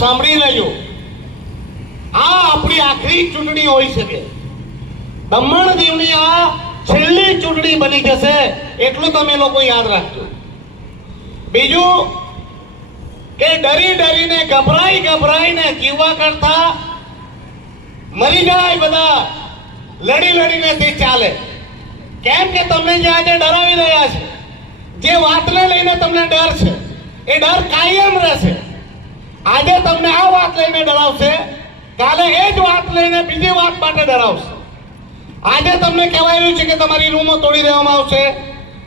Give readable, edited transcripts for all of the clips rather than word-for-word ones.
સાંભળી લેજો, આ આપણી આખરી ચૂંટણી હોઈ શકે. દમણ દીવની આ છેલ્લી ચૂંટણી બની જશે, એટલું તમે લોકો યાદ રાખજો. બીજું કે ડરી ડરીને ગભરાઈને જીવવા કરતા મરી જાય બધા, લડી લડીને તે ચાલે. કેમ કે તમને જે આજે ડરાવી રહ્યા છે, જે વાતને લઈને તમને ડર છે, એ ડર કાયમ રહેશે. આજે તમને આ વાત લઈને ડરાવશે, કાલે એ જ વાત લઈને બીજી વાત માટે ડરાવશે. આજે તમને કહેવાય રહ્યું છે કે તમારી રૂમો તોડી દેવામાં આવશે,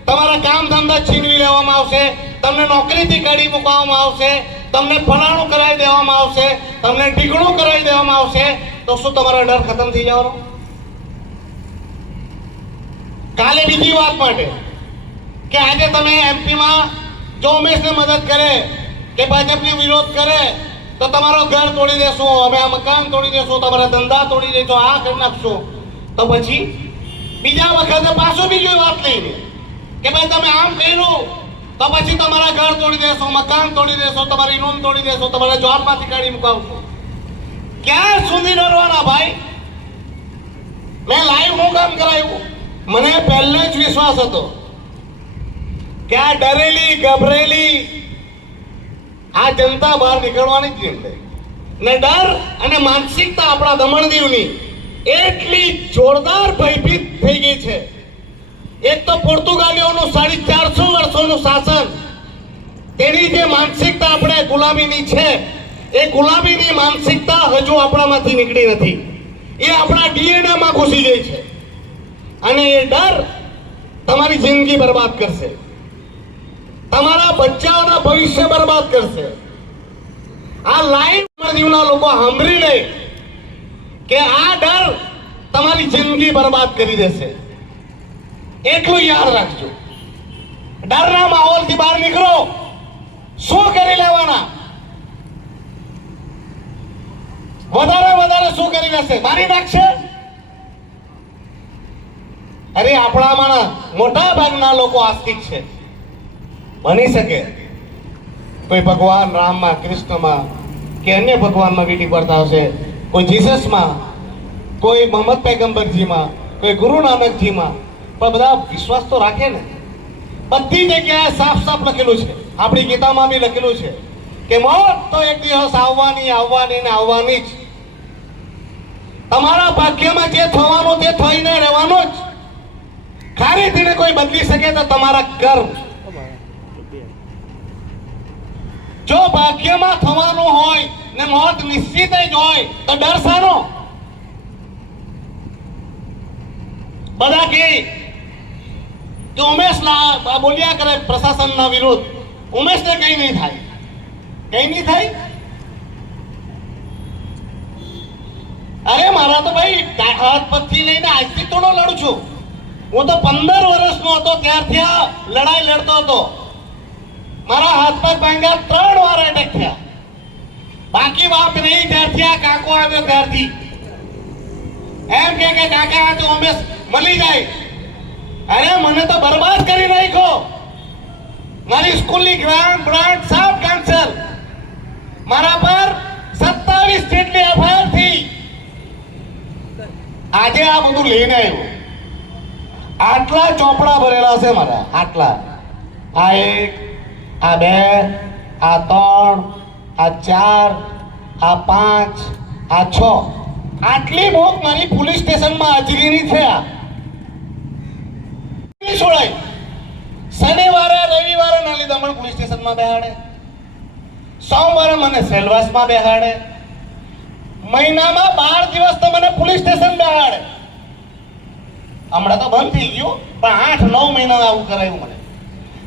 તમારા કામ ધંધા છીનવી લેવામાં આવશે, તમને નોકરીથી કાઢી મૂકવામાં આવશે, તમને ફલાણું કરાવી દેવામાં આવશે, તમને ઢીકણું કરાવી દેવામાં આવશે. તો શું તમારો ડર ખતમ થઈ જવાનો? કાલે બીજી વાત માટે કે આજે તમે એમપીમાં જો ઉમેશને મદદ કરે કે ભાજપની વિરોધ કરે તો તમારો ઘર તોડી દેશું, અમે આ મકાન તોડી દેશું, તમારા ધંધા તોડી દેશું, આ કરી નાખશું. તો પછી બીજા વખતે પાછું બીજી વાત લઈને કે ભાઈ તમે આમ કર્યું તો પછી તમારા ઘર તોડી દેશો, મકાન તોડી દેશો, તમારી રૂમ તોડી દેશો, તમારા જોબમાંથી કાઢી મુકાવશો. ક્યાં સુધી ડરવાના ભાઈ? મેં લાઈવ હું કામ કરાયું, મને પહેલે જ વિશ્વાસ હતો કે આ ડરેલી ગભરેલી આ જનતા બહાર નીકળવાની જ નથી. ને ડર અને માનસિકતા આપણા દમણ દીવની એટલી જોરદાર ભયભીત થઈ ગઈ છે. એક તો પોર્તુગાલીઓનું 450 વર્ષોનું શાસન, તેની જે માનસિકતા આપણે ગુલામીની છે, એ ગુલામીની માનસિકતા હજુ આપણામાંથી નીકળી નથી. એ આપણા ડીએનએ માં ઘૂસી ગઈ છે અને એ ડર તમારી જિંદગી બરબાદ કરશે, તમારા બચ્ચાઓના ભવિષ્ય બરબાદ કરશે. આ લાઈવ દીવના લોકો સાંભળી લે કે આ ડર તમારી જિંદગી બરબાદ કરી દેશે. એટલું યાદ રાખજો. ડરના માહોલથી બહાર નીકળો. શું કરી લેવાના? વધારે શું કરી લેશે? મારી નાખશે? અરે આપણામાં મોટા ભાગના લોકો આસ્તિક છે. બની શકે કોઈ ભગવાન રામમાં, કૃષ્ણમાં કે અન્ય ભગવાનમાં વીટી પડતા હશે, કોઈ જીસસમાં, કોઈ મોહમ્મદ પૈગંબરજીમાં, કોઈ ગુરુ નાનકજીમાં, પણ બધા વિશ્વાસ તો રાખે ને. બધી જગ્યાએ સાફ સાફ લખેલું છે, આપણી ગીતામાં બી લખેલું છે કે મોત તો એક દિવસ આવવાની જ. તમારા ભાગ્યમાં જે થવાનું તે થઈને રહેવાનું જ. ખારીથીને કોઈ બદલી શકે તો તમારા કર્મ. જો ભાગ્યમાં થવાનું હોય ને મોત નિશ્ચિત જ હોય તો ડર શાનો? બધા કે ઉમેશ બોલ્યા કરે પ્રશાસનના વિરુદ્ધ, ઉમેશને કઈ નહીં થાય. અરે મારા તો ભાઈ હાથ પગથી લઈને આજથી થોડો લડું છું. હું તો 15 વર્ષનો હતો ત્યારથી આ લડાઈ લડતો હતો. મારા હાથ પગ ભાંગ્યા 3 વાર એટેક થયા. બાકી વાત નહીં ત્યારથી આ કાકો આવ્યો ત્યારથી. એમ કે કાકા આ તો ઉમેશ મળી જાય. અરે મને તો બરબાદ કરી નાખ્યો. મારી સ્કૂલની ગ્રાન્ટ સાફ કેન્સલ. મારા પર 27 જેટલી એફઆઈઆર થઈ. આજે આ બધું લઈને આવ્યો. આટલા ચોપડા ભરેલા છે મારા, આટલા. આ 1, આ 2, આ 3, આ 4, આ 5, આ 6. આટલી બુક મારી પોલીસ સ્ટેશનમાં હાજરીની છે. છોડાય શનિવારે રવિવારે નાલી દમણ પોલીસ સ્ટેશનમાં બેહાડે, સોમવારે મને સેલવાસમાં બેહાડે, મહિનામાં 12 દિવસ તો મને પોલીસ સ્ટેશન બેહાડે. હમણાં તો બંધ થઈ ગયું, પણ 8-9 મહિના આવું કરાયું મને.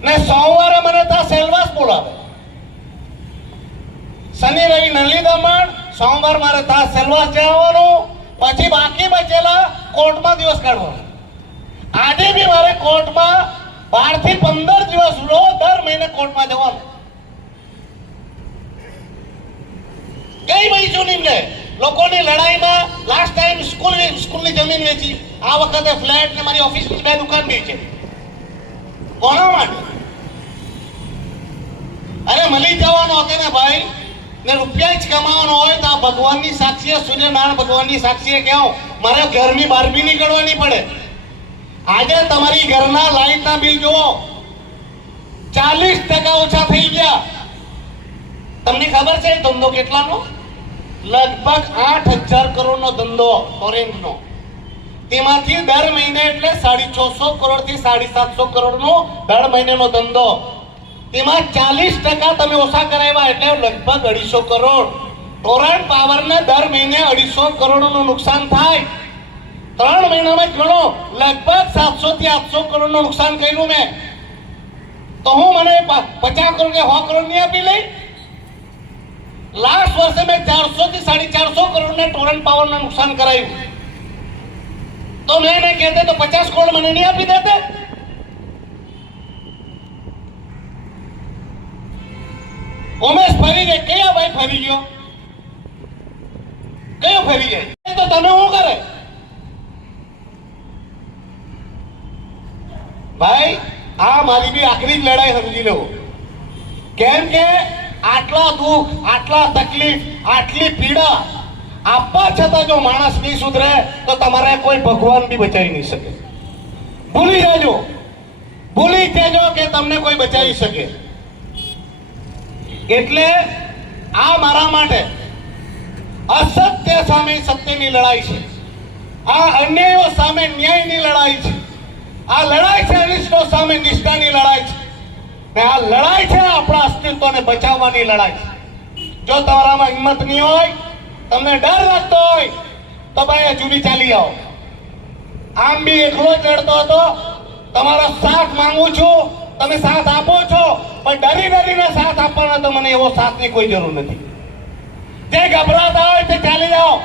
ને સોમવારે મને ત્યાં સેલવાસ બોલાવે. શનિ રવિ નાલી દમણ, સોમવાર મારે ત્યાં સેલવાસ જવાનું, પછી બાકી બચેલા કોર્ટમાં દિવસ કાઢવાનો. આજે બી મારે કોર્ટમાં 12 થી 15 દિવસ રોજ દર મહિને કોર્ટમાં જવાનું. કઈ પૈસું નહીં લે. લોકોની લડાઈમાં લાસ્ટ ટાઈમ સ્કૂલની જમીન વેચી, આ વખતે ફ્લેટ ને મારી ઓફિસની 2 દુકાન વેચી. કોના માટે? અરે મળી જવાનો હતો ને ભાઈ. ને રૂપિયા જ કમાવાનો હોય તો આ ભગવાનની સાક્ષીએ, સૂર્યનારાયણ ભગવાનની સાક્ષીએ કહો મારે ઘરની બહાર બી નીકળવાની પડે. આજે તમારી ઘરના લાઈટના બિલ જુઓ 40% ઓછા થઈ ગયા. તમને ખબર છે ધંધો કેટલાનો? લગભગ 8,000 કરોડનો ધંધો ઓરેન્જનો. તેમાંથી દર મહિને એટલે 650 કરોડથી 750 કરોડનો દર મહિનેનો ધંધો. તેમાં 40% તમે ઓછા કરાવ્યા એટલે લગભગ 250 કરોડ. ટોરન્ટ પાવરને દર મહિને 250 કરોડનું નુકસાન થાય. 3 મહિનામાં જ ગણો લગભગ 700 થી 800 કરોડનું નુકસાન કર્યું મેં. તો હું મને 50 કરોડ કે 100 કરોડ નહીં આપી લઈ? લાસ્ટ વર્ષે મેં 400 થી 450 કરોડને ટોરન્ટ પાવરને નુકસાન કરાયું. તો મેં એને કહેતે તો 50 કરોડ મને નહીં આપી દેતે? ઉમેશ ફરી જાય. કયા ભાઈ ફરી ગયો? કયો ફરી જાય? તો તમે શું કરે ભાઈ? આ મારી બી આખરી જ લડાઈ સમજી લો. કેમ કે આટલા દુઃખ, આટલા તકલીફ, આટલી પીડા આપવા છતાં જો માણસ નહીં સુધરે તો તમારે કોઈ ભગવાન બી બચાવી નહીં શકે. ભૂલી જાજો, ભૂલી જજો કે તમને કોઈ બચાવી શકે. એટલે આ મારા માટે અસત્ય સામે સત્યની લડાઈ છે. આ અન્યાયો સામે ન્યાયની લડાઈ છે. આ લડાઈ છે અનિષ્ટો સામે નિષ્ઠાની લડાઈ છે. ને આ લડાઈ છે આપણા અસ્તિત્વને બચાવવાની લડાઈ છે. જો તમારામાં હિંમત નહીં હોય, તમને ડર લાગતો હોય તો ભાઈ હજુ બી ચાલી આવો. આમ બી એકલો જ લડતો હતો. તમારો સાથ માંગુ છું, તમે સાથ આપો છો, પણ ડરી ડરીને સાથ આપવાનો તો મને એવો સાથની કોઈ જરૂર નથી. જે ગભરાતા હોય તે ચાલી જાઓ,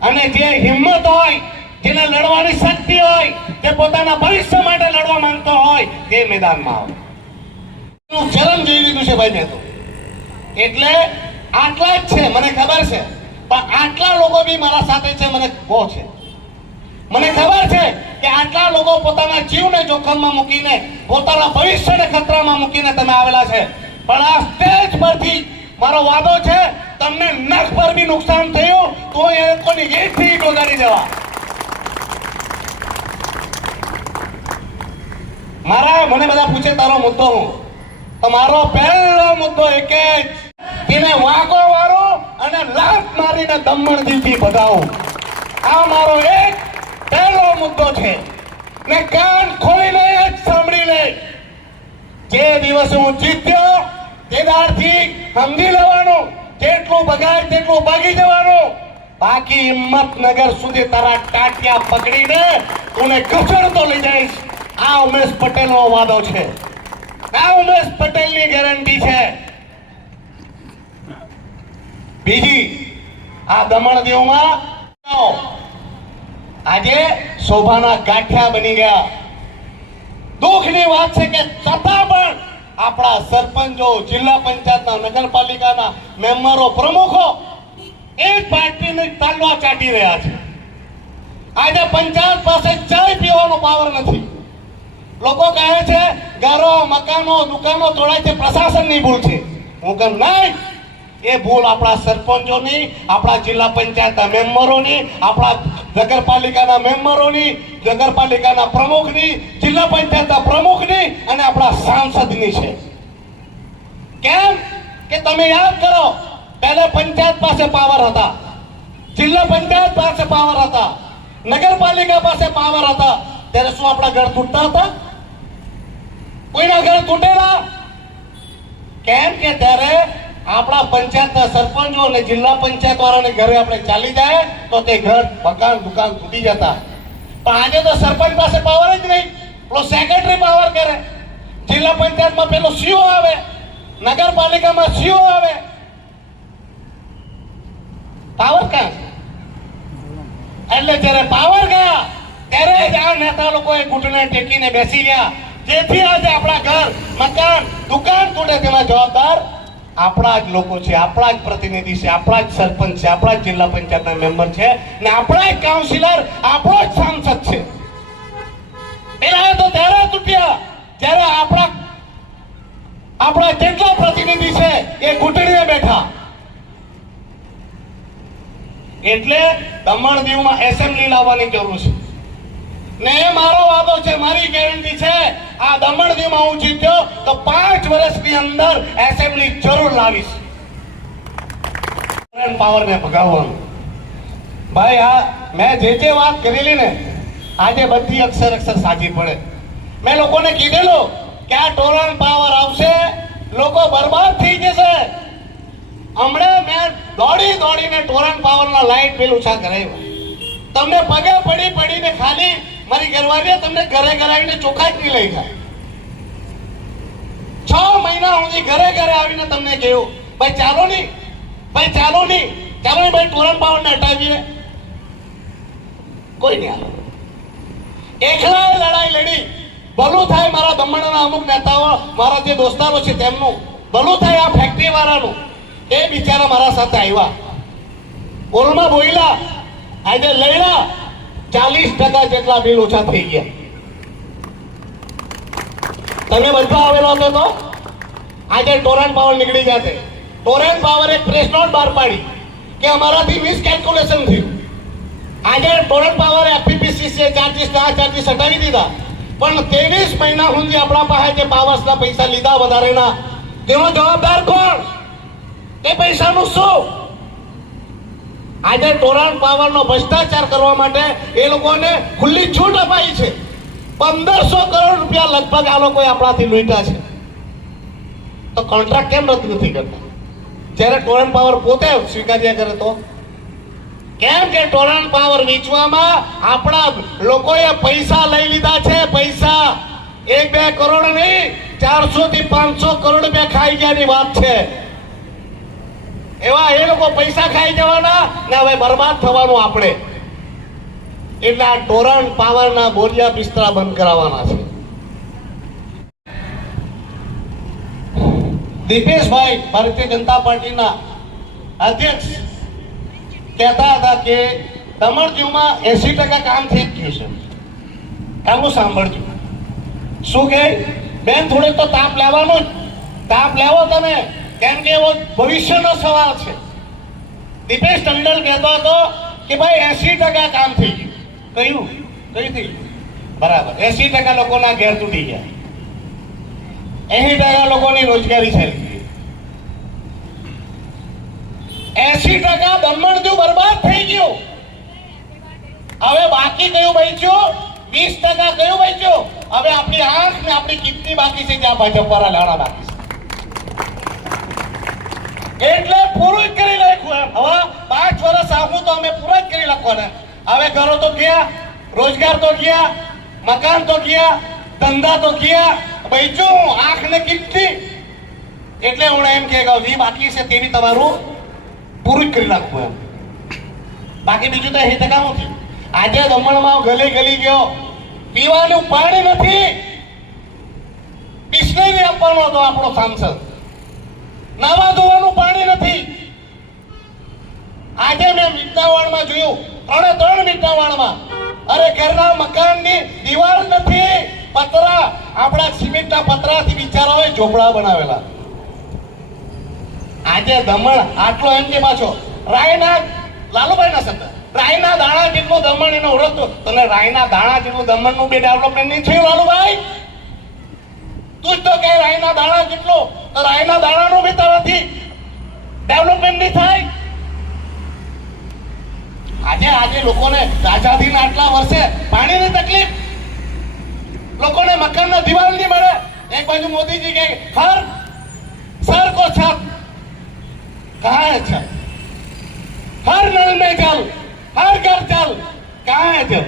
અને જે હિંમત હોય, જેને લડવાની શક્તિ હોય, જે પોતાના ભવિષ્ય માટે લડવા માંગતો હોય તે મેદાનમાં આવો. ચરણ જોઈ લીધું છે ભાઈ મેં તો. એટલે આટલા જ છે મને ખબર છે, પણ આટલા લોકો બી મારા સાથે છે મને બહુ છે. મને ખબર છે કે આટલા લોકો પોતાના જીવને જોખમમાં મૂકીને, પોતાના ભવિષ્યને ખતરામાં મૂકીને તમે આવેલા છે. પણ આ સ્ટેજ પરથી મારો વાદો છે, તમને નખ પર બી નુકસાન થયું તો એ લોકોની ઈંટથી ઈંટ વગાડી દેવા. મારા મને બધા પૂછે તારો મુદ્દો હું, તો મારો પહેલો મુદ્દો એક જ, એને વાગો વાળો અને લાત મારીને દમણ દીધી ભગાવું. આ મારો એક પહેલો મુદ્દો છે. ને કાન ખોલીને જ સાંભળી લે. જે દિવસે હું જીત્યો તે દાડથી સમજી લેવાનું, જેટલું ભગાય તેટલું ભાગી જવાનું. બાકી હિંમતનગર સુધી તારા ટાટિયા પકડીને તું કચડતો લઈ જઈશ. આ ઉમેશ પટેલનો વાદો છે. આ ઉમેશ પટેલની ગેરંટી છે. બીજી, આ દમણ દીવમાં આજે શોભાના ગાંઠિયા બની ગયા. દુઃખની વાત છે કે છતાં પણ આપણા સરપંચો, જિલ્લા પંચાયતના, નગરપાલિકાના મેમ્બરો, પ્રમુખો એ જ પાર્ટીની તાલવા ચાટી રહ્યા છે. આજે પંચાયત પાસે ચાય પીવાનો પાવર નથી. લોકો કહે છે ઘરો, મકાનો, દુકાનો તોડાય છે, પ્રશાસનની ભૂલ છે. હું કહું નહીં, એ ભૂલ આપણા સરપંચોની, આપણા જિલ્લા પંચાયતના મેમ્બરોની, આપણા નગરપાલિકાના મેમ્બરોની, નગરપાલિકાના પ્રમુખની, જિલ્લા પંચાયતના પ્રમુખની અને આપણા સાંસદની છે. કેમ કે તમે યાદ કરો, પહેલા પંચાયત પાસે પાવર હતા, જિલ્લા પંચાયત પાસે પાવર હતા, નગરપાલિકા પાસે પાવર હતા. ત્યારે શું આપણા ઘર તૂટતા હતા? કોઈના ઘર તૂટેલા? કેમ કે ત્યારે આપણા પંચાયતના સરપંચો અને જિલ્લા પંચાયત વાળાને ઘરે આપણે ચાલી જાય તો તે ઘર, મકાન, દુકાન તૂટી જતા. પણ આજે તો સરપંચ પાસે પાવર જ નહીં. પેલો સેક્રેટરી પાવર કરે, જિલ્લા પંચાયતમાં પેલો સીઓ આવે, નગરપાલિકામાં સીઓ આવે. પાવર ક્યાં? એટલે જ્યારે પાવર ગયા ત્યારે જ આ નેતા લોકોએ ઘૂંટણે ટેકીને બેસી ગયા. જેથી આજે આપણા ઘર, મકાન, દુકાન તૂટે તેના જવાબદાર આપણા જ લોકો છે, આપણા જ પ્રતિનિધિ છે, આપણા જ સરપંચ છે, આપણા જ જિલ્લા પંચાયતના મેમ્બર છે, ને આપણા જ કાઉન્સિલર, આપણો જ સાંસદ છે. પેલા તો ત્યારે તૂટ્યા જ્યારે આપણા જેટલા પ્રતિનિધિ છે એ ઘૂંટણીએ બેઠા. એટલે દમણ દીવમાં એસેમ્બલી લાવવાની જરૂર છે ને એ મારો વાદો છે, મારી ગેરંટી છે, આ દમણ દીવમાં હું જીત્યો તો 5 વર્ષની અંદર એસેમ્બલી જરૂર લાવીશ. પાવરને ભગાવવાનું ભાઈ, આ મેં જે વાત કરેલી ને આજે બધી અક્ષર સાચી પડે. મેં લોકોને કીધેલું કે આ ટોરન્ટ પાવર આવશે, લોકો બરબાદ થઈ જશે. હમણાં મેં દોડીને ટોરન્ટ પાવરના લાઇટ બિલ ઓછા કરાવ્યા. તમને પગે પડીને ખાલી મારી ઘરવાળીએ તમને ઘરે આવીને ચોખ્ખા જ નહીં લઈ જાય. 6 મહિના સુધી ઘરે આવીને તમને કહ્યું ભાઈ ચાલો નહીં ભાઈ ટોરન્ટ પાવરને હટાવીએ. કોઈ નહીં આવે. એકલા લડાઈ લડી. ભલું થાય મારા દમણના અમુક નેતાઓ, મારા જે દોસ્તારો છે તેમનું ભલું થાય. આ ફેક્ટરી વાળાનું એ બિચારા મારા સાથે આવ્યા, બોલમાં બોલ્યા, આજે લડ્યા, 40% જેટલા બિલ ઓછા થઈ ગયા. તમે બધા આવેલો હતો તો આજે ટોરન્ટ પાવર નીકળી જશે. ટોરન્ટ પાવર એક પ્રેસ નોટ બહાર પાડી કે અમારાથી મિસકેલ્ક્યુલેશન થયું. આજે ટોરન્ટ પાવર એફપીપીસી ચાર્જીસ હટાવી દીધા, પણ 23 મહિના સુધી આપણા પાસે જે પાવર્સના પૈસા લીધા વધારેના, તેનો જવાબદાર કોણ? તે પૈસાનું શું? આજે ટોરન્ટ પાવરનો ભ્રષ્ટાચાર કરવા માટે એ લોકોને ખુલ્લી છૂટ અપાઈ છે. 1500 કરોડ રૂપિયા લગભગ આ લોકોએ આપણાથી લૂંટ્યા છે. તો કોન્ટ્રાક્ટ કેમ રદ નથી કરતા? જ્યારે ટોરન્ટ પાવર પોતે સ્વીકાર્યા કરે તો કેમ કે ટોરન્ટ પાવર વેચવામાં આપણા લોકોએ પૈસા લઈ લીધા છે. પૈસા 1-2 કરોડ નહીં, 400 થી 500 કરોડ રૂપિયા ખાઈ ગયાની વાત છે. એવા એ લોકો પૈસા ખાઈ જવાના ને હવે બરબાદ થવાનું આપણે. એટલે આ ટોરન્ટ પાવરના બોરિયા બિસ્તરા બંધ કરાવવાના છે. દીપેશભાઈ ભારતીય જનતા પાર્ટીના અધ્યક્ષ કહેતા હતા કે દમણ દીવમાં 80% કામ થઈ ગયું છે. કામનું સાંભળજો શું કે બેન, થોડોક તો તાપ લેવાનો જ. તાપ લેવો તમે, કેમ કે એવો ભવિષ્યનો સવાલ છે. દીપેશ ટંડલ કહેતો હતો કે ભાઈ 80% કામ થઈ ગયું. કઈ થઈ ગયું? બરાબર, 80% લોકોના ઘેર તૂટી ગયા, 80% લોકોની રોજગારી ચાલી ગઈ, 80% દમણ દીવ બરબાદ થઈ ગયું. હવે બાકી કયું બચ્યું? 20% કયું બચ્યું? હવે આપણી આંખ ને આપણી કિડની બાકી છે, જ્યાં ભાજપ વાળા લાડા બાકી છે. એટલે પૂરું જ કરી નાખ્યું એમ. હવે 5 વર્ષ આવું તો અમે પૂરા જ કરી નાખવાના. હવે ઘરો તો ગયા, રોજગાર તો ગયા, મકાન તો ગયા, ધંધા તો ગયા, બચ્યું આંખ ને કિડની. એટલે હું એમ કે જે બાકી છે તેની તમારું પૂરું જ કરી નાખવું એમ. બાકી બીજું તો 80% નથી. આજે દમણમાં ગલી ગયો, પીવાનું પાણી નથી. બિસ્લેરી આપવાનો હતો આપણો સાંસદ, નાવા ધોવાનું પાણી નથી. આજે મેં મીઠાવાડમાં જોયું, 3 મીઠાવાડમાં, અરે ઘરના મકાનની દિવાલ નથી, પતરા, આપણા સિમેન્ટના પતરાથી બિચારાઓએ ઝોપડા બનાવેલા. આજે દમણ આટલો એમ કે પાછો રાયના લાલુભાઈ ના શબ્દ, રાયના દાણા જેટલું દમણ એને ઓળખતો. તને રાયના દાણા જેટલું દમણનું બે ડેવલપમેન્ટ નહીં થયું લાલુભાઈ? તું જ તો કે રાયના દાણા જેટલું, તો રાયના દાણાનું બી તારાથી ડેવલપમેન્ટ નહીં થાય. આજે લોકોને આઝાદીના આટલા વર્ષે પાણીની તકલીફ, લોકોને મકાનના દિવાલ નહીં મળે. એક બાજુ મોદીજી કહે સર કો છત, कहाँ है जल? हर नल में जल, हर घर जल, कहाँ है जल?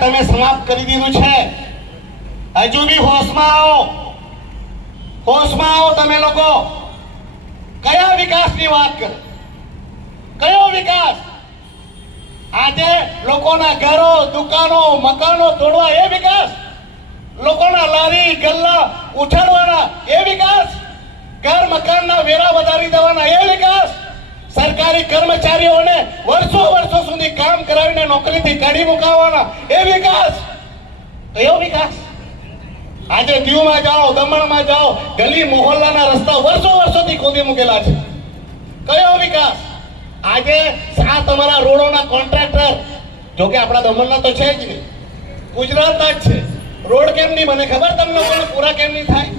તમે સમાપ્ત કરી દીધું છે. હજુ બી હોશમાં આવો તમે લોકો. કયા વિકાસની વાત કરે? કયો વિકાસ? આજે લોકોના ઘરો, દુકાનો, મકાનો તોડવા એ વિકાસ? લોકોના લારી ગલ્લા ઉઠાડવાના એ વિકાસ? ઘર મકાનના વેરા વધારી દેવાના એ વિકાસ? સરકારી કર્મચારીઓને વર્ષો સુધી કામ કરાવીને નોકરીથી કાઢી મુકાવવાના એ વિકાસ? કયો વિકાસ? આજે દીવમાં જાઓ, દમણમાં જાઓ, ગલી મોહલ્લાના રસ્તા વર્ષોથી ખોદી મૂકેલા છે. કયો વિકાસ? આજે આ તમારા રોડોના કોન્ટ્રાક્ટર, જો કે આપણા દમણના તો છે જ નહીં, ગુજરાતના જ છે. રોડ કેમ નહીં બને ખબર તમને? લોકોને પૂરા કેમ નહીં થાય?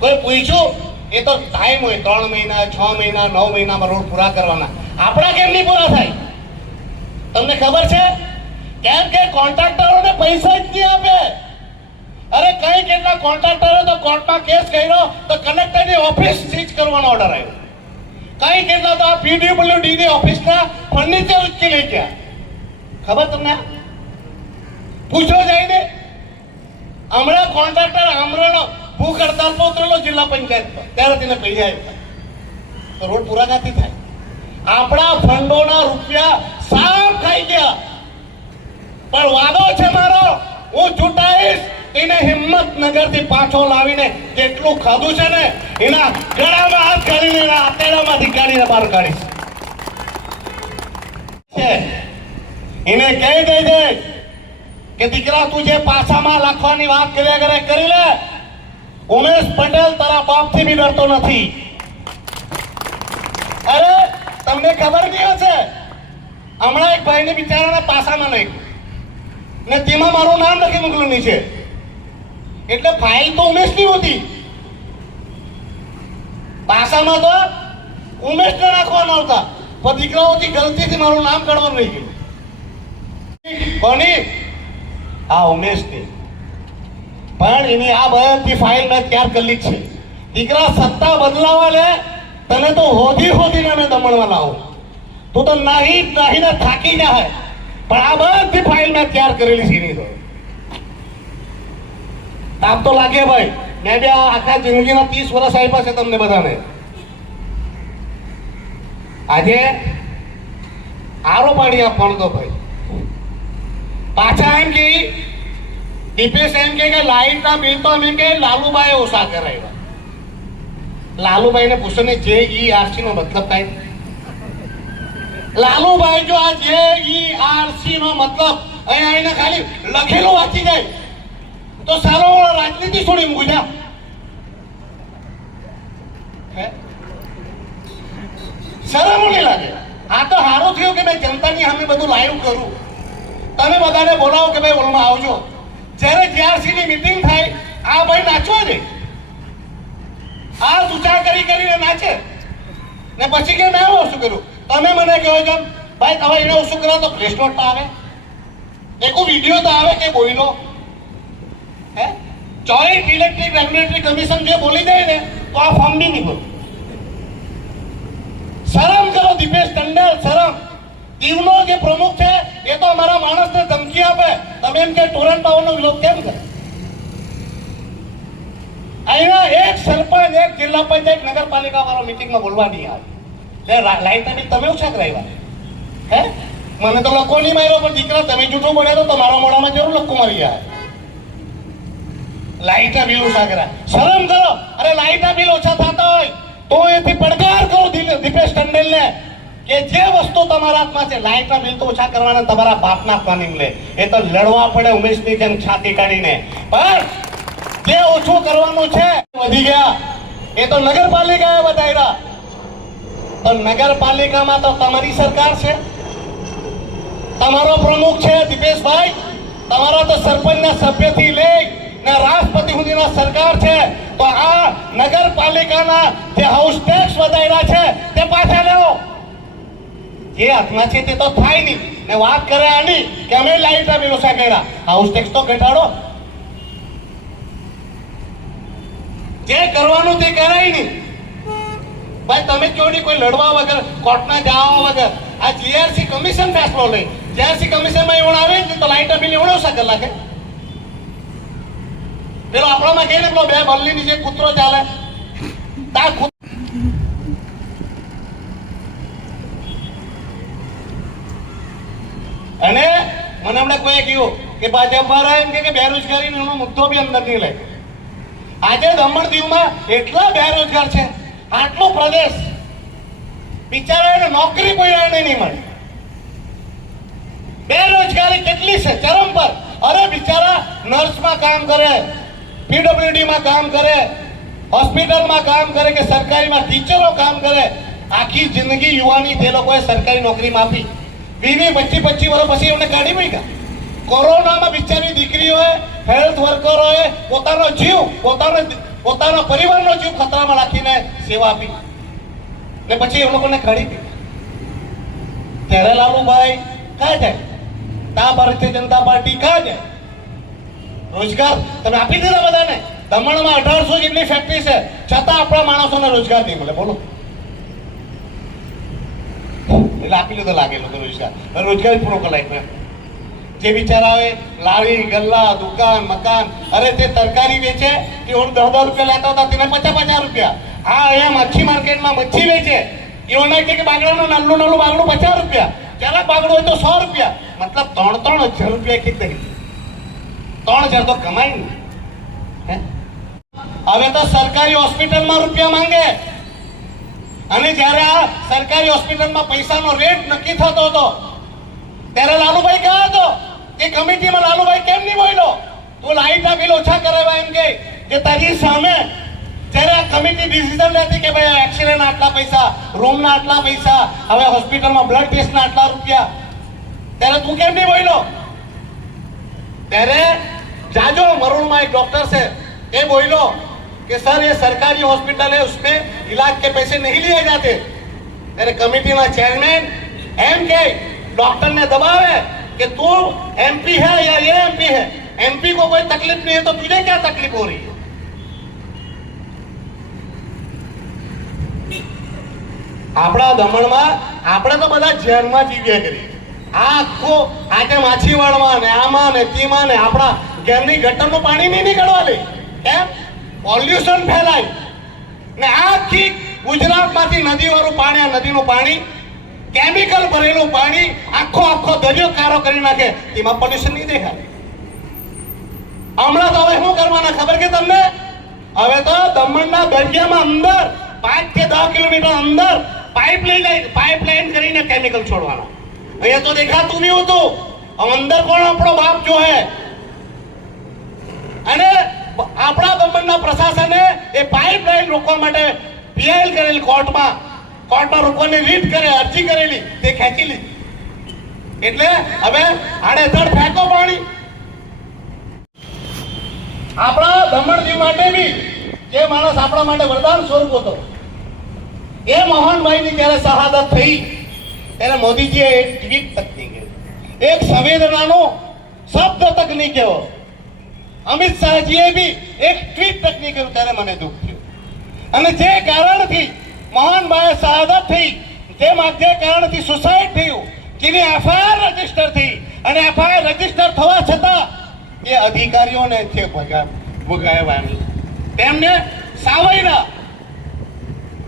કોઈ પૂછ્યું? એ તો ટાઈમ હોય 3 મહિના, 6 મહિના, 9 મહિનામાં રોડ પૂરા કરવાના. આપણા કેમ નહીં પૂરા થાય? તમને ખબર છે? કેમ કે કોન્ટ્રાક્ટરોને પૈસા જ નહીં આપે. અરે કઈ કેટલા કોન્ટ્રાક્ટરો તો કોર્ટમાં કેસ કર્યો તો કલેક્ટરની ઓફિસ સીઝ કરવાનો ઓર્ડર આવ્યો. કઈ કેટલા તો આ PWD ની ઓફિસના ફર્નિચર ઉચકી લઈ ગયા. ખબર તમને? પૂછો જઈને. હમણાં કોન્ટ્રાક્ટર આમરણો ભૂખ હડતાલ પર ઉતરેલો જિલ્લા પંચાયત પર, ત્યારે તેને પૈસા આપ્યા તો રોડ પૂરા નથી થાય. આપણા ફંડોના રૂપિયા સાફ ખાઈ ગયા. પણ વાદો છે મારો, હું ચૂંટાઈશ એને હિંમતનગર થી પાછો લાવીને જેટલું ખાધું છે ને એના ગળામાં હાથ કાઢીને એના આતેડામાંથી કાઢીને બહાર કાઢીશ. એને કહી દેજે કે દીકરા તું જે પાછામાં લખવાની વાત કર્યા કરે કરી લે. ઉમેશ પટેલ તારા બાપથી બી ડરતો નથી. અરે તમને ખબર નહીં હશે, હમણાં એક ભાઈને બિચારાને પાસામાં નાખ્યું ને તેમાં મારું નામ લખી મોકલ્યું નીચે. એટલે ફાઇલ તો ઉમેશની હતી, પાસામાં તો ઉમેશને નાખવાના આવતા, પણ દીકરાઓથી ગલતીથી મારું નામ કાઢવાનું રહી ગયું. કોની? આ ઉમેશની. પણ એની આ બધી ફાઇલ મેં તૈયાર કરેલી છે. દીકરા સત્તા બદલાવા લે તને તો હોદીને મેં દમણમાં લાવું. તું તો નાહીને થાકી જાય. પણ આ બધી ફાઇલ મેં તૈયાર કરેલી છે એની તો. તાપ તો લાગે ભાઈ. મેં બી આખા જિંદગીના 30 વર્ષ આપ્યા છે તમને બધાને. આજે આરો પાણી આપવાનું તો ભાઈ પાછા એમ કે દીપેશ એમ કે લાઈટના બિલ તો એમ કે લાલુભાઈ ઓછા કરાવ્યા. લાલુભાઈને પૂછો ને JERC નો મતલબ કાંઈ? લાલુભાઈ જો આ JERC નો મતલબ અહીંયા આવીને ખાલી લખેલું વાંચી જાય તો સારો રાજનીતિ છોડી મૂકી જા. શરમ નહીં લાગે? આ તો સારું થયું કે મેં જનતાની સામે બધું લાઈવ કરું. તમે બધાને બોલાવો કે ભાઈ ઓલમાં આવજો. જ્યારે JRC ની મીટિંગ થાય આ ભાઈ નાચવા દે, આ ઊંચા કરીને નાચે ને પછી કે મેં ઓછું કર્યું. તમે મને કહો છો ભાઈ તમે એને ઓછું કરો તો પ્રેસ નોટ તો આવે, એક વિડીયો તો આવે કે બોલ્યો. જોઈન્ટ ઇલેક્ટ્રિક રેગ્યુલેટરી કમિશન જે બોલી જાય ને તો આ ફોર્મ બી નહીં બોલું. શરમ કરો દીપેશ ટંડેલ, શરમ. દીવનો જે પ્રમુખ છે એ તો અમારા માણસને ધમકી આપે, તમે એમ કે ટોરન્ટ પાવરનો વિરોધ કેમ કરે? અહીંયા એક સરપંચ, એક જિલ્લા પંચાયત, નગરપાલિકા વાળો મીટિંગમાં બોલવા નહીં આવે. લાઈટ બિલ તમે ઓછા કરાવ્યા. મને તો લખો નહીં માર્યો, પણ દીકરા તમે જૂઠું બોલ્યા તો તમારા મોઢામાં જરૂર લખો મારી જાય. લાઈટના બિલ ઓછા કર્યા, શરમ કરો. અરે લાઈટના બિલ ઓછા થતા હોય તો એથી પડકાર કરો દીપેશ ટંડેલને કે જે વસ્તુ તમારા હાથમાં છે લાઈટના બિલ તો ઓછા કરવાના તમારા બાપના હાથમાં નીકળે. એ તો લડવા પડે ઉમેશની જેમ છાતી કાઢીને. પણ જે ઓછું કરવાનું છે વધી ગયા એ તો નગરપાલિકાએ બતાવ્યા. તો નગરપાલિકામાં તો તમારી સરકાર છે, તમારો પ્રમુખ છે દીપેશભાઈ, તમારા તો સરપંચના સભ્યથી લઈ ને રાષ્ટ્રપતિ સુધીના સરકાર છે. તો આ નગરપાલિકાના જે હાઉસ ટેક્સ વધાર્યા છે તે પાછા લેવો. જે હાથમાં છે તે તો થાય નહીં ને વાત કરે આની કે અમે લાઈટના બિલ ઓછા કર્યા. હાઉસ ટેક્સ તો ઘટાડો. જે કરવાનું તે કરાય નહીં ભાઈ. તમે કેવડી કોઈ લડવા વગર, કોર્ટમાં જવા વગર આ JRC કમિશન ફેસલો લે. JRC કમિશનમાં એવું આવે ને તો લાઈટના બિલ એવડો ઓછા કરી નાખે. પેલો આપણામાં કહીને પેલો 2 બલ્લી નીચે કૂતરો ચાલે. અને મને હમણાં કોઈ કહ્યું કે ભાજપ વાળા એમ કે બેરોજગારી નો મુદ્દો બી અંદર નહીં લે. આજે દમણ દીવમાં એટલા બેરોજગાર છે, આટલો પ્રદેશ બિચારાને નોકરી કોઈ નહીં મળે. બેરોજગારી કેટલી છે ચરમ પર. અરે બિચારા નર્સમાં કામ કરે, PWD માં કામ કરે, હોસ્પિટલમાં કામ કરે કે સરકારીમાં ટીચરો કામ કરે, આખી જિંદગી યુવાની તે લોકોએ સરકારી નોકરીમાં આપી, 20-25 વર્ષ પછી એમને કાઢી મૂક્યા. કોરોનામાં બિચારી દીકરીઓએ, હેલ્થ વર્કરોએ પોતાનો જીવ, પોતાના પરિવારનો જીવ ખતરામાં રાખીને સેવા આપી ને પછી એ લોકોને કાઢી દીધા. ત્યારે લાલુભાઈ ક્યાં જાય? તા ભારતીય જનતા પાર્ટી ક્યાં જાય? રોજગાર તમે આપી દીધા બધાને. દમણમાં 1800 જેટલી ફેક્ટરી છે, છતાં આપણા માણસોને રોજગાર નહીં મળે. બોલો, એટલે આપી લીધો લાગેલો તો રોજગાર, રોજગારી પૂરો કરાય. જે બિચારાઓએ લારી ગલ્લા દુકાન મકાન, અરે તે તરકારી વેચે તે 10 રૂપિયા લેતા હતા, તેને 50 રૂપિયા. હા, અહીંયા મચ્છી માર્કેટમાં મચ્છી વેચે, એઓને કે બાગડાનું નાનું બાગડું 50 રૂપિયા, જરાક બાગડું હોય તો 100 રૂપિયા. મતલબ 3,000 રૂપિયા કેટલે? 3,000 તો કમાય ને. હવે તો સરકારી હોસ્પિટલમાં રૂપિયા માંગે. અને જ્યારે આ સરકારી હોસ્પિટલમાં પૈસાનો રેટ નક્કી થતો હતો ત્યારે લાલુભાઈ ક્યાં હતો? એ કમિટીમાં લાલુભાઈ કેમ નહીં બોલ્યો? તું લાઈટના બિલ ઓછા કરાવવા એમ કે તારી સામે જ્યારે આ કમિટી ડિસિઝન લેતી કે ભાઈ એક્સિડન્ટ આટલા પૈસા, રૂમના આટલા પૈસા, હવે હોસ્પિટલમાં બ્લડ ટેસ્ટના આટલા રૂપિયા, ત્યારે તું કેમ નહીં બોલ્યો? ત્યારે જાજો મરુણમાં એક ડॉक्टर છે, એ બોલ્યો कि सर ये सरकारी हॉस्पिटल है, उसमें इलाज के पैसे नहीं लिए जाते. तेरे कमेटी ना चेयरमैन एम के डॉक्टर ने दबावे कि तू एमपी है या ये एमपी है, एमपी को कोई तकलीफ नहीं है तो तुझे क्या तकलीफ हो रही है? આપણા દમણમાં આપણે તો બધા ઝેરમાં જીવ્યા કરીએ. આખો આજે માછીવાડમાં ને આમાં ને તેમાં ને આપણા ઘરની ગટરનું પાણી નહીં નીકળવા દે. કેમ? પોલ્યુશન ફેલાય ને આખી ગુજરાતમાંથી નદીવાળું પાણી, આ નદીનું પાણી કેમિકલ ભરેલું પાણી આખો દરિયો કારો કરી નાખે. એમાં પોલ્યુશન નહીં દેખાય. હમણાં તો હવે શું કરવાના ખબર કે તમને? હવે તો દમણના દરિયામાં અંદર 5 કે 10 કિલોમીટર અંદર પાઇપલાઇન કરીને કેમિકલ છોડવાના. અહીંયા તો દેખાતું નહીં હોતું. અંદર કોણ આપણો બાપ જો હે. અને આપણા દમણના પ્રશાસને એ પાઇપલાઇન રોકવા માટે પીઆઈએલ કરેલી, કોર્ટમાં રોકવાની રીટ કરે, અરજી કરેલી, તે ખેંચી લીધી. એટલે હવે આડેધડ ફેંકો પાણી. આપણા દમણ દીવ માટે બી જે માણસ આપણા માટે વરદાન સ્વરૂપ હતો, એ મોહનભાઈની જ્યારે શહાદત થઈ ત્યારે મોદીજીએ એક ટ્વીટ તક નહીં કર્યું, એક સંવેદનાનો શબ્દ તક નહીં કહેવો. અમિત શાહજીએ બી એક ટ્વીટ તક નહીં કર્યું. ત્યારે મને દુઃખ થયું. અને જે કારણથી મોહનભાઈ શહાદત થઈ, જે કારણથી સુસાઇડ થયું, જેની એફઆઈઆર રજીસ્ટર થઈ, અને એફઆઈઆર રજીસ્ટર થવા છતાં એ અધિકારીઓને છે ભોગાવવાની, તેમને સાવયના,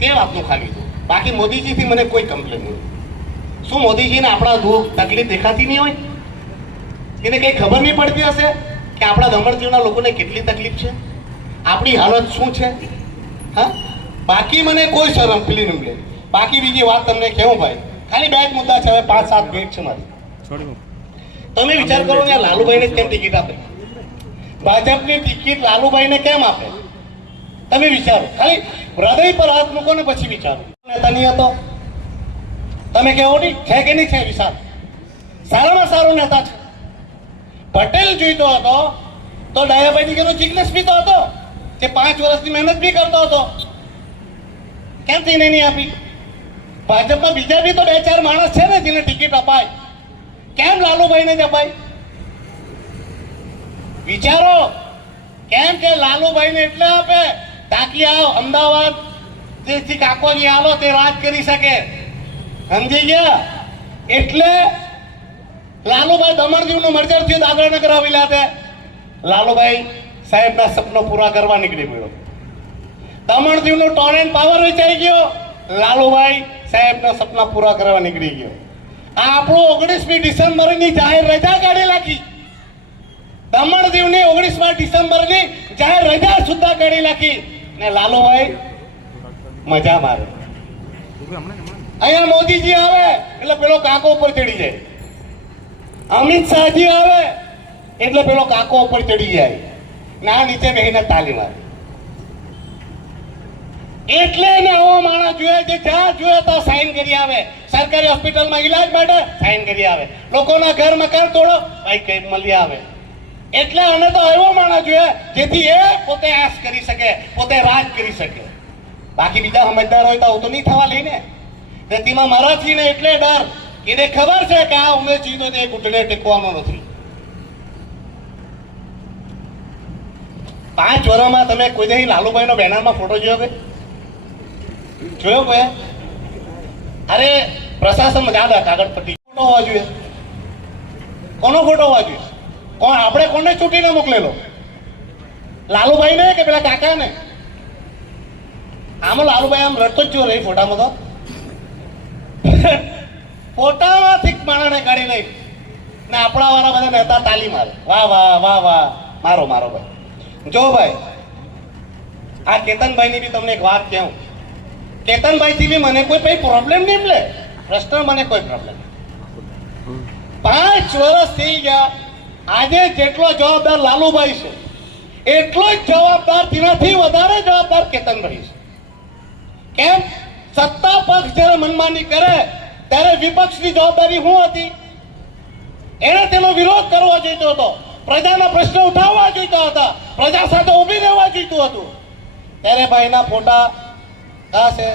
તે વાતનું ખાલી. બાકી મોદીજીથી મને કોઈ કમ્પ્લેન નહીં. શું મોદીજીને આપણા દુઃખ તકલીફ દેખાતી નહીં હોય? એને કઈ ખબર નહીં પડતી હશે કે આપણા દમણ દીવના લોકોને કેટલી તકલીફ છે, આપણી હાલત શું છે? હા, બાકી મને કોઈ શરમ પેલી નહીં લે. બાકી બીજી વાત તમને કેવું ભાઈ, ખાલી 2 જ મુદ્દા છે, હવે 5-7 મિનિટ છે મારી. તમે વિચાર કરો કે લાલુભાઈને કેમ ટિકિટ આપે? ભાજપની ટિકિટ લાલુભાઈને કેમ આપે? તમે વિચારો, ખાલી હૃદય પર હાથ મૂકો ને પછી વિચારો. નેતા નહીં હતો? તમે કેવો નહીં છે કે નહીં છે? વિશાલ સારામાં સારો નેતા છે. પટેલ જોઈતો હતો તો ડાયાભાઈ દીકરીનો જિગ્નેશ બી તો હતો, જે 5 વર્ષની મહેનત બી કરતો હતો. કેમ તેને નહીં આપી? ભાજપમાં બીજા બી તો 2-4 માણસ છે ને જેને ટિકિટ અપાય, કેમ લાલુભાઈને જ અપાય? વિચારો. કેમ કે લાલુભાઈને એટલે આપે તાકી આ અમદાવાદ જેથી કાકોજી આલો તે રાજ કરી શકે. સમજી ગયા? એટલે લાલુભાઈ દમણ દીવનું મર્જર થયું દાદરાનગર હવેલી. લાલુભાઈ સાહેબના સપનો પૂરા કરવા નીકળી પડ્યો. દમણ દીવનું ટોરેન્ટ પાવર વેચાઈ ગયો, લાલુભાઈ સાહેબના સપના પૂરા કરવા નીકળી ગયો. આ આપણું 19મી ડિસેમ્બરની જાહેર રજા કાઢી નાખી. દમણ દીવની 19 ડિસેમ્બરની જાહેર રજા સુદ્ધા કાઢી નાખી ને લાલુભાઈ મજા મારે. અહીંયા મોદીજી આવે એટલે પેલો કાકો ઉપર ચડી જાય, અમિત શાહજી આવે એટલે પેલો કાકો ઉપર ચડી જાય, ના નીચે બેહીને તાલી મારે. એટલે એને આવો માણસ જોઈએ જે જ્યાં જોઈએ તો સાઈન કરી આવે, સરકારી હોસ્પિટલમાં ઈલાજ માટે સાઈન કરી આવે, લોકોના ઘર મકાન તોડો ભાઈ કઈ મળી આવે. એટલે અને તો એવો માણસ જોઈએ જેથી એ પોતે આશ કરી શકે, પોતે રાજ કરી શકે. બાકી બીજા સમજદાર હોય તો આવું તો નહીં થવા લઈને. તેમાં મારાથી ને એટલે ડર, એને ખબર છે કે આ ઉમેશ જીતો તે ઘૂંટણે ટેકવાનો નથી. 5 વર્ષમાં તમે કોઈ દી લાલુભાઈ નો બેનરમાં ફોટો જોયો કે જોયો કોઈ? અરે પ્રશાસન યાદ આ કાગળ પટ્ટી ફોટો હોવા જોઈએ. કોનો ફોટો હોવા જોઈએ? કોણ આપણે કોને ચૂંટીને મોકલેલો? લાલુભાઈ ને કે પેલા કાકા ને? આમાં લાલુભાઈ આમ રડતો જ જો રહી ફોટામાં તો ફોટામાંથી માણસને કાઢી લઈ ને આપણા વાળા બધા નેતા તાલી મારે, વાહ વાહ વાહ વાહ, મારો મારો ભાઈ. જો ભાઈ આ કેતનભાઈ ની બી તમને એક વાત કહું, કેતનભાઈ થી બી મને કોઈ પ્રોબ્લેમ નહીં મળે, પ્રશ્ન મને કોઈ પ્રોબ્લેમ. 5 વર્ષ થઈ ગયા, આજે જેટલો જવાબદાર લાલુભાઈ છે એટલો જ જવાબદાર, તેનાથી વધારે જવાબદાર કેતનભાઈ છે. કેમ? સત્તા પક્ષ જયારે મનમાની કરે ત્યારે વિપક્ષની જવાબદારી શું હતી? એને તેનો વિરોધ કરવો જોઈતો હતો, પ્રજાના પ્રશ્નો ઉઠાવવા જોઈતા હતા, પ્રજા સાથે ઉભી રહેવા જોઈતું હતું. ત્યારે ભાઈના ફોટા કા છે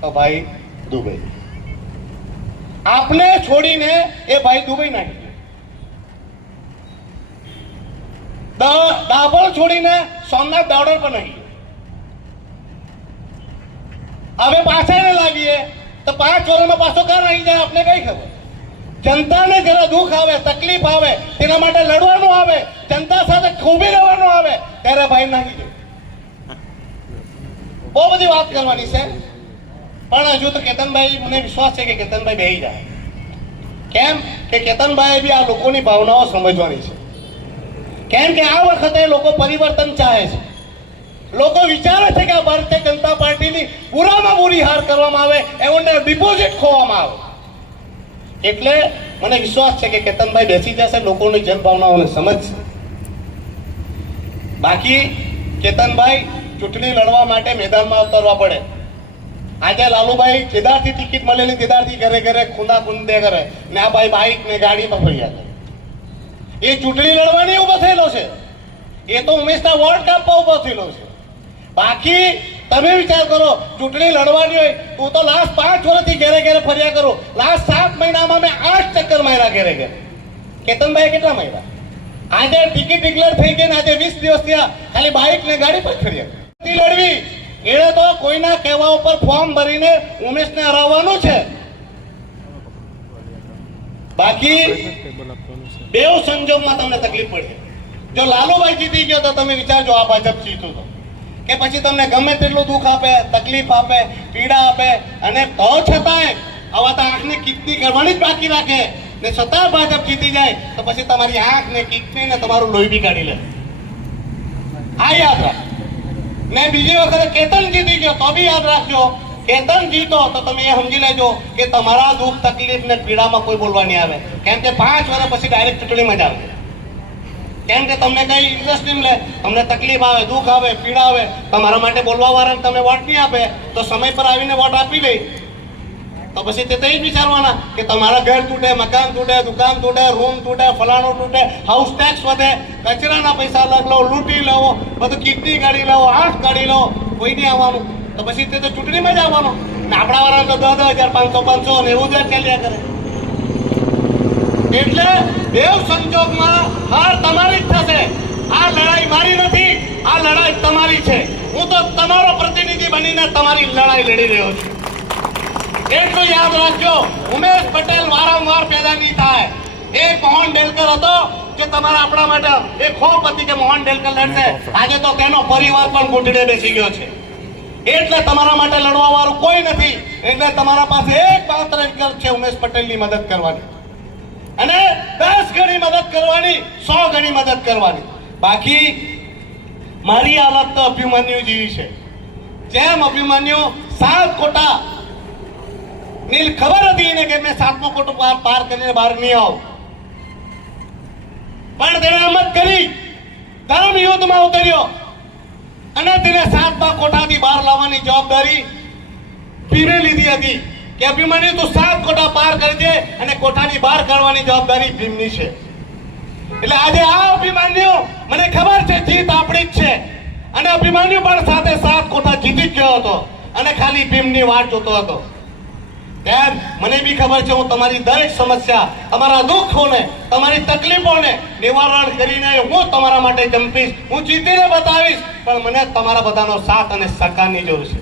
તો ભાઈ દુબઈ. આપને છોડીને એ ભાઈ દુબઈ નાખી ગયો, દાભોળ છોડીને સોમનાથ બોર્ડર પર નાખી ગયો. હવે પાછા એને લાવીએ તો 5 વર્ષમાં પાછો કાર આવી જાય આપને કઈ ખબર? જનતાને જરા દુઃખ આવે, તકલીફ આવે, તેના માટે લડવાનું આવે, જનતા સાથે ઉભી રહેવાનું આવે ત્યારે ભાઈ નાખી જાય. બહુ બધી વાત કરવાની છે પણ હજુ તો કેતનભાઈ, મને વિશ્વાસ છે કે કેતનભાઈ બેહી જાય. કેમ કે કેતનભાઈ બી આ લોકોની ભાવનાઓ સમજવાની છે. કેમ કે આ વખતે લોકો પરિવર્તન ચાહે છે. લોકો વિચારે છે કે આ ભારતીય જનતા પાર્ટીની પૂરામાં પૂરી હાર કરવામાં આવે, એમને ડિપોઝિટ ખોવામાં આવે. એટલે મને વિશ્વાસ છે કે કેતનભાઈ બેસી જશે, લોકોની જનભાવનાઓને સમજશે. બાકી કેતનભાઈ ચૂંટણી લડવા માટે મેદાનમાં ઉતરવા પડે. આજે લાલુભાઈ જેદારથી ટિકિટ મળેલી તેદારથી ઘરે ઘરે ખૂંદા ખૂંદે કરે ને આ ભાઈ બાઇક ને ગાડી પર ફર્યા કરે. એ ચૂંટણી લડવાની ઉભો થયેલો છે, એ તો ઉમેશના વોટ કાપવા ઉભો થયેલો છે. બાકી તમે વિચાર કરો, ચૂંટણી લડવાની હોય તું તો લાસ્ટ 5 વર્ષથી ઘરે ઘરે ફર્યા કરો. લાસ્ટ 7 મહિનામાં મેં 8 ચક્કર માર્યા ઘરે ઘરે. કેતનભાઈ કેટલા માર્યા? આજે ટિકિટ ડિક્લેર થઈ ગઈ ને આજે 20 દિવસ થયા, ખાલી બાઇક ને ગાડી પર ફર્યા. લડવી એને તો કોઈના કહેવા ઉપર ફોર્મ ભરીને ઉમેશને હરાવવાનું છે. બાકી બેવ સંજોગમાં તમને તકલીફ પડે. જો લાલુભાઈ જીતી ગયો તો તમે વિચારજો આ ભાજપ જીતું તો કે પછી તમને ગમે તેટલું દુઃખ આપે, તકલીફ આપે, પીડા આપે, અને તો છતાંય આવા તો આંખને કિડની કરવાની જ બાકી રાખે ને છતાં ભાજપ જીતી જાય તો પછી તમારી આંખ ને કિડની ને તમારું લોહી બી કાઢી લે. આ યાદ રાખ. ને બીજી વખતે કેતન જીતી ગયો તો બી યાદ રાખજો, કેતન જીતો તો તમે એ સમજી લેજો કે તમારા દુઃખ તકલીફ ને પીડામાં કોઈ બોલવા નહીં આવે. કેમ કે 5 વર્ષ પછી ડાયરેક્ટ ચૂંટણીમાં જ આવે. કેમ કે તમને કઈ ઇન્ટરેસ્ટ નહીં લે, તમને તકલીફ આવે, દુઃખ આવે, પીડા આવે, તમારા માટે બોલવા વાળાને તમે વોટ નહીં આપે તો સમય પર આવીને વોટ આપી લે તો પછી તે જ વિચારવાના કે તમારા ઘર તૂટે, મકાન તૂટે, દુકાન તૂટે, રૂમ તૂટે, ફલાણું તૂટે, હાઉસ ટેક્સ વધે, કચરાના પૈસા અલગ લો, લૂંટી લેવો, બધું કિડની કાઢી લેવો, આંખ કાઢી લો, કોઈ નહીં આવવાનું તો પછી તે તો ચૂંટણીમાં જ આવવાનો ને આપણા વાળા તો 10,000, 500 ને એવું જ ચાલ્યા કરે. એટલે બેવ સંજોગમાં હાર તમારી જ થશે. આ લડાઈ મારી નથી, આ લડાઈ તમારી છે. હું તો તમારો પ્રતિનિધિ બનીને તમારી લડાઈ લડી રહ્યો છું. એટલું યાદ રાખજો, ઉમેશ પટેલ વારંવાર પેદા નહીં થાય. એક મોહન ડેલકર હતો જે તમારા આપણા માટે એક ખોપ હતી કે મોહન ડેલકર લડશે, આજે તો તેનો પરિવાર પણ ઘૂંટડે બેસી ગયો છે. એટલે તમારા માટે લડવા વાળું કોઈ નથી. એટલે તમારા પાસે એક માત્ર વિકલ્પ છે, ઉમેશ પટેલની મદદ કરવાની, અને 10 ગણી મદદ કરવાની, 100 ગણી મદદ કરવાની. બાકી મારી હાલત તો અભિમન્યુ જેવી છે. જેમ અભિમન્યુ 7 કોટા ની ખબર હતી ને કે મેં 7મો કોટો પાર કરીને બહાર નહીં આવું, પણ તેણે હિંમત કરી, ધર્મ યુદ્ધમાં ઉતર્યો. અને તેને 7 કોઠાથી બહાર લાવવાની જવાબદારી ભીમે લીધી હતી કે અભિમન્યુ તું 7 કોઠા પાર કરજે અને કોઠાની બહાર કાઢવાની જવાબદારી ભીમની છે. એટલે આજે આ અભિમન્યુ, મને ખબર છે જીત આપણી જ છે અને અભિમન્યુ પણ સાથે 7 કોઠા જીતી જ ગયો હતો અને ખાલી ભીમની વાટ જોતો હતો. તેમ મને બી ખબર છે હું તમારી દરેક સમસ્યા, તમારા દુઃખોને, તમારી તકલીફોને નિવારણ કરીને હું તમારા માટે જંપીશ, હું જીતીને બતાવીશ, પણ મને તમારા બધાનો સાથ અને સહકારની જરૂર છે.